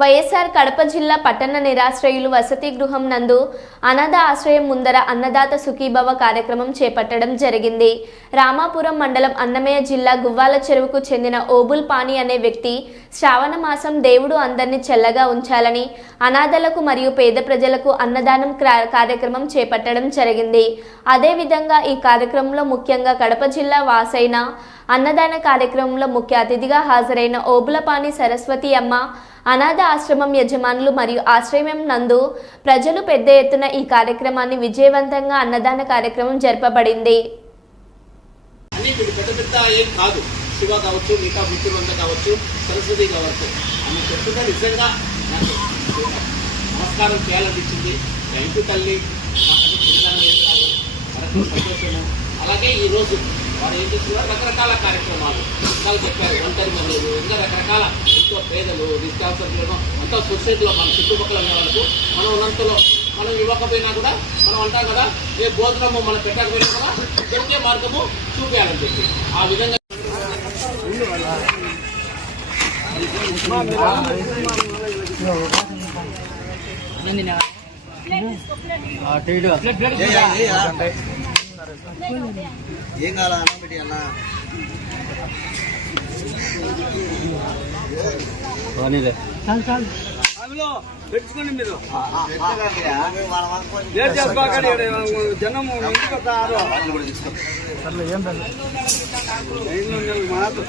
వైఎస్ఆర్ కడప జిల్లా పట్టణ నిరాశ్రయులు వసతి గృహం నందు అనాథ ఆశ్రయం ముందర అన్నదాత సుఖీభవ కార్యక్రమం చేపట్టడం జరిగింది. రామాపురం మండలం అన్నమయ్య జిల్లా గువ్వాల చెరువుకు చెందిన ఓబుల్ పాని అనే వ్యక్తి శ్రావణ మాసం దేవుడు అందరినీ చల్లగా ఉంచాలని అనాథలకు మరియు పేద ప్రజలకు అన్నదానం కార్యక్రమం చేపట్టడం జరిగింది. అదేవిధంగా ఈ కార్యక్రమంలో ముఖ్యంగా కడప జిల్లా వాసైన అన్నదాన కార్యక్రమంలో ముఖ్య అతిథిగా హాజరైన ఓబులపాని సరస్వతి అమ్మ, అనాథ ఆశ్రమం యజమానులు మరియు ఆశ్రమం నందు ప్రజలు పెద్ద ఎత్తున ఈ కార్యక్రమాన్ని విజయవంతంగా అన్నదాన కార్యక్రమం జరపబడింది. శివ కావచ్చు, మిగతా మిత్రులంతా కావచ్చు, సరస్వతి కావచ్చు, ఆమె చెప్తున్నా నిజంగా నాకు నమస్కారం చేయాలనిపించింది. థ్యాంక్ యూ తల్లి, సంతోషము. అలాగే ఈరోజు వారు ఏం చేస్తున్నారు, రకరకాల కార్యక్రమాలు వాళ్ళు చెప్పారు. ఒంటరి మహిళలు, ఇంకా రకరకాల ఎంతో పేదలు, నిత్యావసరాలను అంతా సొసైటీలో మన చుట్టుపక్కల ఉన్న వాళ్ళకు మనం ఉన్నంతలో మనం ఇవ్వకపోయినా కూడా మనం అంటాం కదా, ఏ భోజనము మనం పెట్టకపోయినా కూడా దొరికే మార్గము చూపించాలని చెప్పి ఆ విధంగా ఏం కావాలన్నా పెట్టి అన్నా పెట్టుకోండి. మీరు జనము మాత్రం